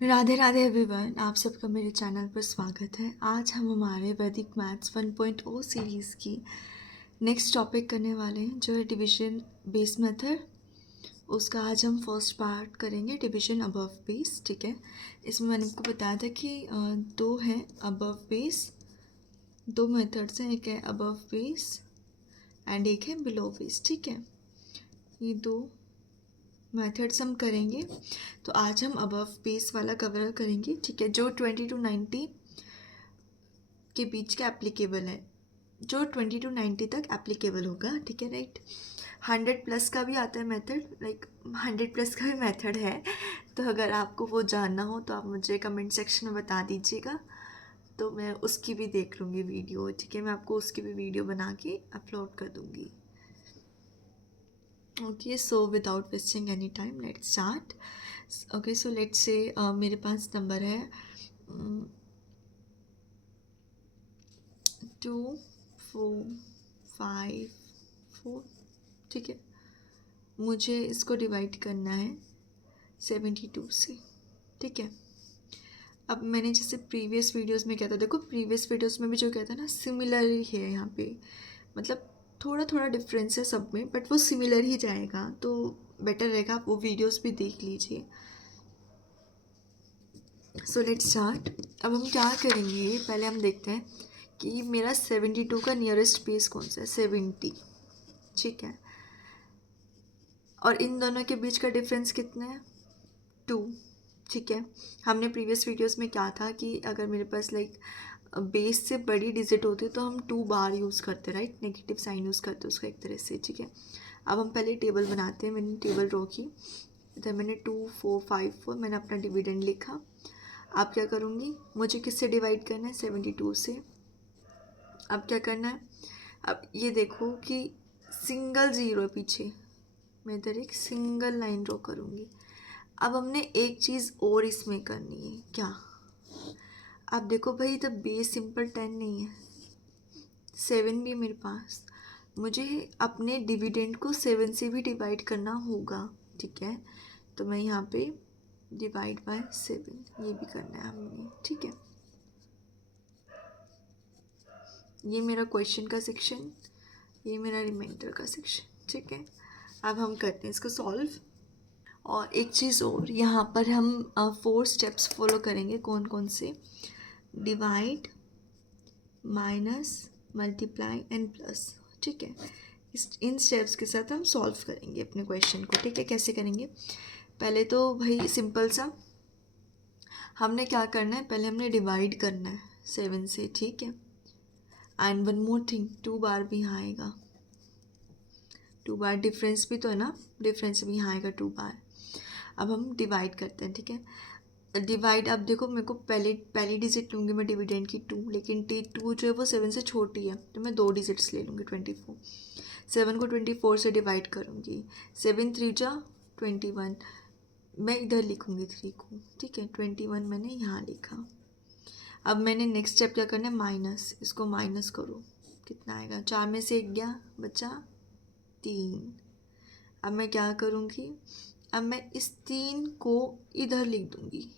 Radhe Radhe everyone, आप सबका मेरे चैनल पर स्वागत है। आज हम हमारे वैदिक मैथ्स 1.0 सीरीज़ की नेक्स्ट टॉपिक करने वाले हैं, जो है डिवीजन बेस मेथड। उसका आज हम फर्स्ट पार्ट करेंगे, डिवीजन अबव बेस। ठीक है, इसमें मैंने आपको बताया था कि दो हैं अबव बेस, दो मेथड्स हैं, एक है अबव बेस एंड एक है बिलो बेस। ठीक है, ये दो मेथड्स हम करेंगे। तो आज हम अबव बेस वाला कवर करेंगे। ठीक है, जो 20 to 90 के बीच का एप्लीकेबल है, जो 20 to 90 तक एप्लीकेबल होगा। ठीक है, राइट। 100 प्लस का भी आता है मेथड, लाइक 100 प्लस का भी मेथड है। तो अगर आपको वो जानना हो तो आप मुझे कमेंट सेक्शन में बता दीजिएगा, तो मैं उसकी भी देख लूँगी वीडियो। ठीक है, मैं आपको उसकी भी वीडियो बना के अपलोड कर दूँगी। Okay, so without wasting any time let's start. Okay, so let's say मेरे पास नंबर है 2 4 5 4। ठीक है, मुझे इसको डिवाइड करना है 72 से। ठीक है, अब मैंने जैसे प्रीवियस वीडियोस में क्या था, देखो प्रीवियस वीडियोस में भी जो कहता है ना, सिमिलर ही है यहाँ पे, मतलब थोड़ा थोड़ा डिफरेंस है सब में, बट वो सिमिलर ही जाएगा, तो बेटर रहेगा आप वो वीडियोस भी देख लीजिए। So let's start. अब हम क्या करेंगे, पहले हम देखते हैं कि मेरा 72 का नियरेस्ट बेस कौन सा है, 70। ठीक है, और इन दोनों के बीच का डिफरेंस कितना है, 2। ठीक है, हमने प्रीवियस वीडियोस में क्या था कि अगर मेरे पास लाइक बेस से बड़ी डिजिट होती तो हम 2 बार यूज़ करते, राइट, नेगेटिव साइन यूज़ करते उसका एक तरह से। ठीक है, अब हम पहले टेबल बनाते हैं। मैंने टेबल ड्रॉ की, इधर मैंने 2 4 5 4 मैंने अपना डिविडेंड लिखा। अब क्या करूँगी, मुझे किससे डिवाइड करना है, 72 से। अब क्या करना है, अब ये देखो कि सिंगल ज़ीरो है पीछे, मैं इधर एक सिंगल लाइन ड्रॉ करूँगी। अब हमने एक चीज़ और इसमें करनी है, क्या, अब देखो भाई, तो बेस सिंपल 10 नहीं है, 7 भी है मेरे पास। मुझे अपने डिविडेंड को 7 से भी डिवाइड करना होगा। ठीक है, तो मैं यहाँ पे डिवाइड बाय 7 ये भी करना है हमने। ठीक है, ये मेरा क्वेश्चन का सेक्शन, ये मेरा रिमाइंडर का सेक्शन। ठीक है, अब हम करते हैं इसको सॉल्व। और एक चीज़ और, यहाँ पर हम 4 स्टेप्स फॉलो करेंगे। कौन कौन से, divide, minus, multiply and plus. ठीक है, इन स्टेप्स के साथ हम सॉल्व करेंगे अपने क्वेश्चन को। ठीक है, कैसे करेंगे, पहले तो भाई सिंपल सा हमने क्या करना है, पहले हमने डिवाइड करना है 7 से। ठीक है, एंड वन मोर थिंग, 2 बार भी यहाँ आएगा, 2 बार डिफरेंस भी तो है ना, डिफरेंस भी यहाँ आएगा 2 बार। अब हम डिवाइड करते हैं। ठीक है, डिवाइड, अब देखो मेरे को पहली डिजिट लूँगी मैं डिविडेंड की 2, लेकिन T2 जो है वो 7 से छोटी है, तो मैं 2 डिजिट्स ले लूँगी, 24। 7 को 24 से डिवाइड करूँगी, 7 3 जा 21, मैं इधर लिखूँगी 3 को। ठीक है, 21 मैंने यहाँ लिखा। अब मैंने नेक्स्ट स्टेप क्या करना है, माइनस, इसको माइनस करो, कितना आएगा, 4 में से 1 गया, बचा 3। अब मैं क्या करूँगी, अब मैं इस 3 को इधर लिख दूँगी,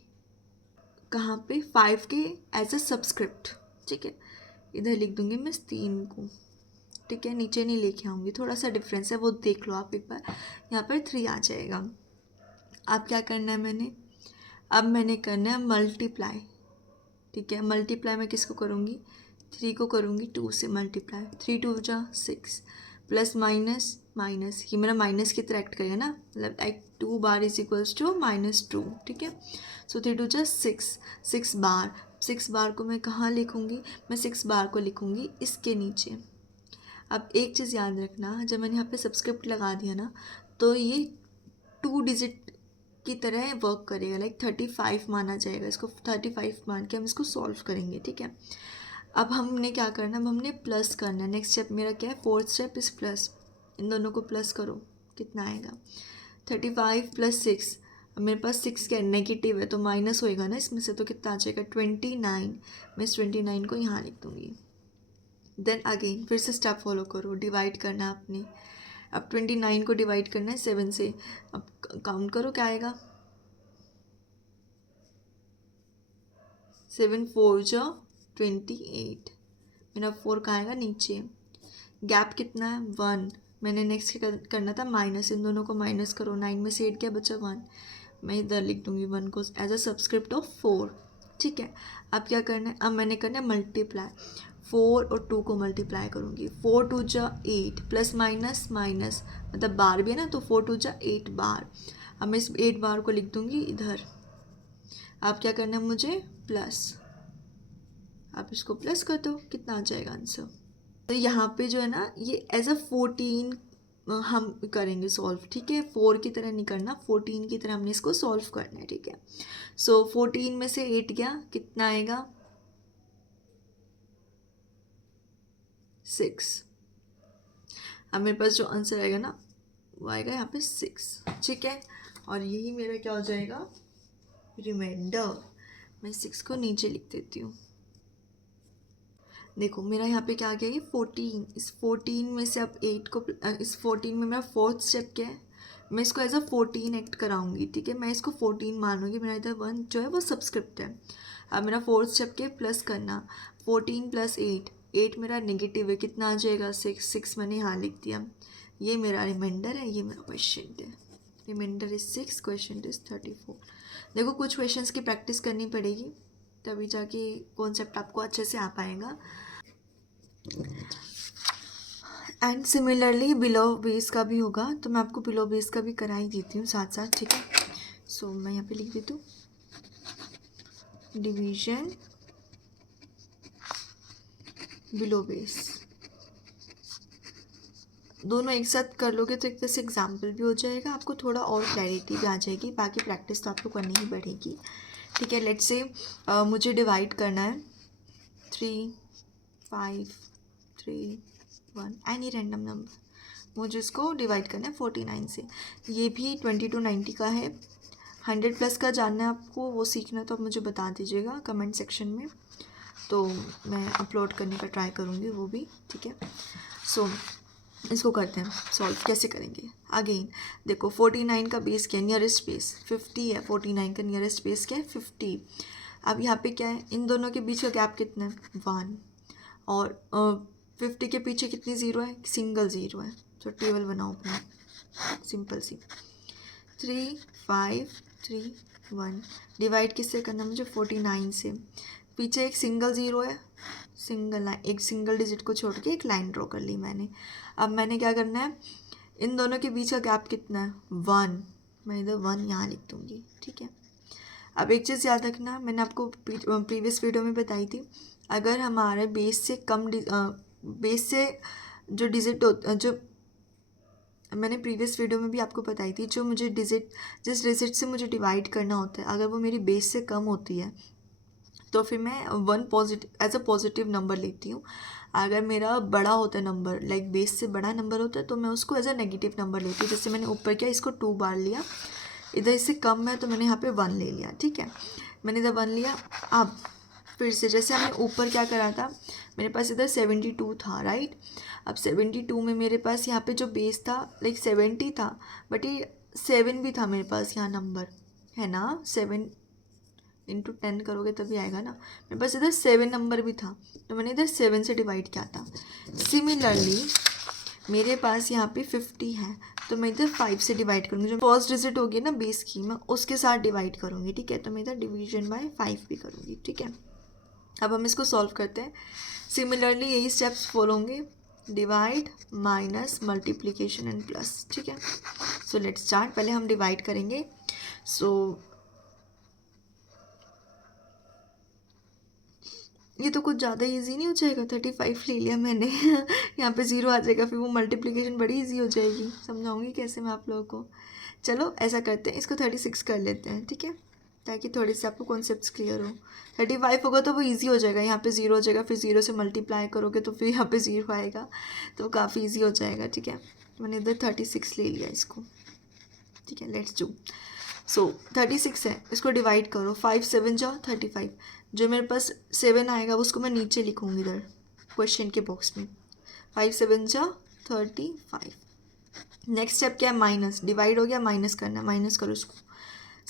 कहाँ पे, 5 के एज अ सब्सक्रिप्ट। ठीक है, इधर लिख दूँगी मैं इस 3 को। ठीक है, नीचे नहीं लेके आऊँगी, थोड़ा सा डिफरेंस है वो देख लो आप एक बार, यहाँ पर 3 आ जाएगा। अब क्या करना है मैंने, अब मैंने करना है मल्टीप्लाई। ठीक है, मल्टीप्लाई मैं किसको करूँगी, 3 को करूँगी 2 से मल्टीप्लाई, 3 2 जा 6, प्लस माइनस माइनस, ये मेरा माइनस की तरह एक्ट करेगा ना, मतलब लाइक 2 बार इज इक्वल्स टू -2। ठीक है, सो 3 2 जा 6, 6 बार, 6 बार को मैं कहाँ लिखूँगी, मैं 6 बार को लिखूँगी इसके नीचे। अब एक चीज़ याद रखना, जब मैंने यहाँ पे सब्सक्रिप्ट लगा दिया ना, तो ये 2 डिजिट की तरह वर्क करेगा, लाइक 35 माना जाएगा इसको, 35 मान के हम इसको सॉल्व करेंगे। ठीक है, अब हमने क्या करना है, अब हमने प्लस करना है। नेक्स्ट स्टेप मेरा क्या है, फोर्थ स्टेप इज़ प्लस, इन दोनों को प्लस करो, कितना आएगा, 35 + 6। अब मेरे पास 6 क्या नेगेटिव है, तो माइनस होएगा ना इसमें से, तो कितना आ जाएगा, 29। मैं इस 29 को यहाँ लिख दूँगी। देन अगेन फिर से स्टेप फॉलो करो, डिवाइड करना है आपने। अब 29 को डिवाइड करना है 7 से, अब काउंट करो क्या आएगा, 7 4 जा 28, मेरा 4 कहाँ आएगा नीचे। गैप कितना है 1, मैंने नेक्स्ट करना था माइनस, इन दोनों को माइनस करो, 9 में से 8 क्या बचा 1, मैं इधर लिख दूँगी 1 को एज अ सब्सक्रिप्ट ऑफ 4। ठीक है, अब क्या करना है, अब मैंने करना है मल्टीप्लाई, 4 और 2 को मल्टीप्लाई करूँगी, 4 2 जा 8 प्लस माइनस माइनस मतलब बार भी है ना, तो 4 2 जा 8 बार। अब मैं इस 8 बार को लिख दूँगी इधर। अब क्या करना है मुझे प्लस, आप इसको प्लस कर दो, कितना आ जाएगा आंसर। तो यहाँ पे जो है ना ये एज अ 14 हम करेंगे सॉल्व। ठीक है, 4 की तरह नहीं करना, 14 की तरह हमने इसको सॉल्व करना है। ठीक है, सो 14 में से 8 गया, कितना आएगा 6। अब मेरे पास जो आंसर आएगा ना वो आएगा यहाँ पे 6। ठीक है, और यही मेरा क्या हो जाएगा रिमाइंडर। मैं 6 को नीचे लिख देती हूँ। देखो मेरा यहाँ पे क्या आ गया, ये 14, इस 14 में से अब 8 को इस 14 में मेरा फोर्थ स्टेप क्या है, मैं इसको एज अ 14 एक्ट कराऊंगी। ठीक है, मैं इसको 14 मानूंगी, मेरा इधर 1 जो है वो सब्सक्रिप्ट है। अब मेरा फोर्थ स्टेप के प्लस करना, 14 प्लस 8, 8 मेरा नेगेटिव है, कितना आ जाएगा 6, 6 मैंने यहाँ लिख दिया। ये मेरा रिमाइंडर है, ये मेरा क्वेश्चन है। Remainder is 6, question is 34। देखो कुछ क्वेश्चंस की प्रैक्टिस करनी पड़ेगी, तभी जाके कॉन्सेप्ट आपको अच्छे से आ पाएगा। एंड सिमिलरली बिलो बेस का भी होगा, तो मैं आपको बिलो बेस का भी करा ही देती हूँ साथ साथ। ठीक है, सो मैं यहाँ पे लिख देती हूँ डिवीजन बिलो बेस। दोनों एक साथ कर लोगे तो एक तरह से एग्जाम्पल भी हो जाएगा, आपको थोड़ा और क्लैरिटी भी आ जाएगी, बाकी प्रैक्टिस तो आपको करनी ही पड़ेगी। ठीक है, लेट्स से मुझे डिवाइड करना है 3 5 3 1 एनी रैंडम नंबर, मुझे इसको डिवाइड करना है 49 से। ये भी 20 to 90 का है। 100 प्लस का जानना है आपको, वो सीखना तो आप मुझे बता दीजिएगा कमेंट सेक्शन में, तो मैं अपलोड करने का ट्राई करूँगी वो भी। ठीक है, सो इसको करते हैं सॉल्व, कैसे करेंगे अगेन। देखो 49 का बेस क्या है, नियरेस्ट बेस 50 है, 49 का नियरेस्ट बेस क्या है 50। अब यहाँ पे क्या है, इन दोनों के बीच का गैप कितना है 1, और 50 के पीछे कितनी ज़ीरो है, सिंगल ज़ीरो है। तो टेबल बनाओ अपना सिंपल सी, 3 5 3 1 डिवाइड किससे करना मुझे 49 से, पीछे एक सिंगल ज़ीरो है, सिंगल लाइन, एक सिंगल डिजिट को छोड़ के एक लाइन ड्रॉ कर ली मैंने। अब मैंने क्या करना है, इन दोनों के बीच का गैप कितना है 1, मैं इधर 1 यहाँ लिख दूँगी। ठीक है, अब एक चीज़ याद रखना, मैंने आपको प्रीवियस वीडियो में बताई थी, अगर हमारे बेस से कम बेस से जो डिजिट जो मैंने प्रीवियस वीडियो में भी आपको बताई थी, जो मुझे जिस डिजिट से मुझे डिवाइड करना होता है, अगर वो मेरी बेस से कम होती है तो फिर मैं 1 positive as a positive number लेती हूँ। अगर मेरा बड़ा होता है नंबर, लाइक बेस से बड़ा नंबर होता है, तो मैं उसको एज अ नेगेटिव नंबर लेती हूँ। जैसे मैंने ऊपर किया, इसको 2 बार लिया, इधर इससे कम है तो मैंने यहाँ पे 1 ले लिया। ठीक है, मैंने इधर 1 लिया। अब फिर से जैसे हमने ऊपर क्या करा था, मेरे पास इधर 72 था, राइट। अब 72 में मेरे पास यहाँ पे जो बेस था लाइक 70 था, बट ये 7 भी था मेरे पास यहाँ नंबर, है ना। 7 इंटू 10 करोगे तभी आएगा ना। मेरे पास इधर 7 नंबर भी था, तो मैंने इधर 7 से डिवाइड किया था। सिमिलरली मेरे पास यहाँ पे 50 है, तो मैं इधर 5 से डिवाइड करूँगी। जो फर्स्ट डिजिट होगी ना बेस की, मैं उसके साथ डिवाइड करूँगी। ठीक है, तो मैं इधर डिवीजन बाय 5 भी करूँगी। ठीक है, अब हम इसको सॉल्व करते हैं। सिमिलरली यही स्टेप्स फॉलो होंगे, divide minus multiplication and plus. ठीक है, सो लेट्स स्टार्ट। पहले हम डिवाइड करेंगे। सो ये तो कुछ ज़्यादा इजी नहीं हो जाएगा, 35 ले लिया मैंने यहाँ पे 0 आ जाएगा, फिर वो मल्टीप्लिकेशन बड़ी इजी हो जाएगी। समझाऊंगी कैसे मैं आप लोगों को। चलो ऐसा करते हैं, इसको 36 कर लेते हैं। ठीक है, ताकि थोड़ी सी आपको कॉन्सेप्ट्स क्लियर हो। 35 होगा तो वो ईजी हो जाएगा, यहाँ पे 0 हो जाएगा, फिर 0 से मल्टीप्लाई करोगे तो फिर यहाँ पे 0 आएगा, तो काफ़ी ईजी हो जाएगा। ठीक है, मैंने इधर 36 ले लिया इसको। ठीक है, लेट्स डू। सो 36 है, इसको डिवाइड करो, 5 7 जाओ 35। जो मेरे पास 7 आएगा उसको मैं नीचे लिखूँगी इधर क्वेश्चन के बॉक्स में, 5 7 जाओ 35। नेक्स्ट स्टेप क्या है, माइनस। डिवाइड हो गया, माइनस करना है, माइनस करो इसको।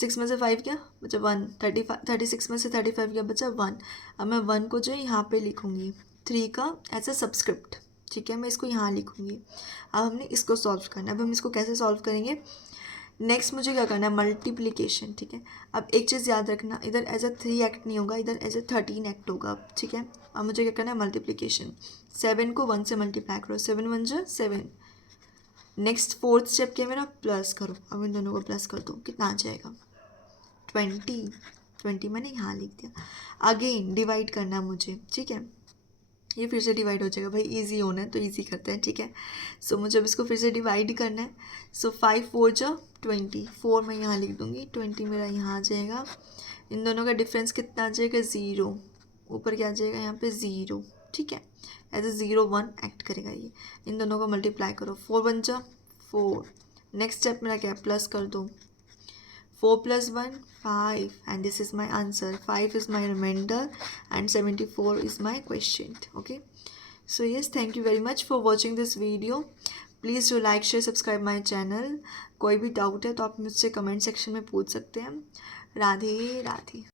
6 में से 5 गया बचा 1, 36 में से 35 गया बचा 1। अब मैं 1 को जो है यहाँ पे लिखूँगी 3 का एज अ सब्सक्रिप्ट, ठीक है, मैं इसको यहाँ लिखूँगी। अब हमने इसको सॉल्व करना है। अब हम इसको कैसे सॉल्व करेंगे, नेक्स्ट मुझे क्या करना है, मल्टीप्लिकेशन, ठीक है। अब एक चीज़ याद रखना, इधर एज अ 3 एक्ट नहीं होगा, इधर एज अ 13 एक्ट होगा, ठीक है। अब मुझे क्या करना है, मल्टीप्लिकेशन। 7 को 1 से मल्टीप्लाई करो, 7 1 जा 7। नेक्स्ट फोर्थ स्टेप क्या है मेरा, प्लस करो। अब इन दोनों को प्लस कर दो, कितना आ जाएगा 20 मैंने यहाँ लिख दिया। अगेन डिवाइड करना है मुझे, ठीक है, ये फिर से डिवाइड हो जाएगा भाई, इजी होना है तो इजी करते हैं, ठीक है। सो मुझे अब इसको फिर से डिवाइड करना है। सो 5 4 जा 20, 4 मैं यहाँ लिख दूँगी, 20 मेरा यहाँ आ जाएगा। इन दोनों का डिफरेंस कितना आ जाएगा, 0, ऊपर क्या आ जाएगा यहाँ पे 0, ठीक है, एज ए 0 1 एक्ट करेगा ये। इन दोनों को मल्टीप्लाई करो, 4 1 जा 4। नेक्स्ट स्टेप मेरा क्या है, प्लस कर दो, 4 plus 1 5 and this is my answer. 5 is my remainder and 74 is my quotient. Okay, so yes, thank you very much for watching this video. Please do like, share, subscribe my channel. कोई भी doubt है तो आप मुझसे comment section में पूछ सकते हैं। राधे राधे।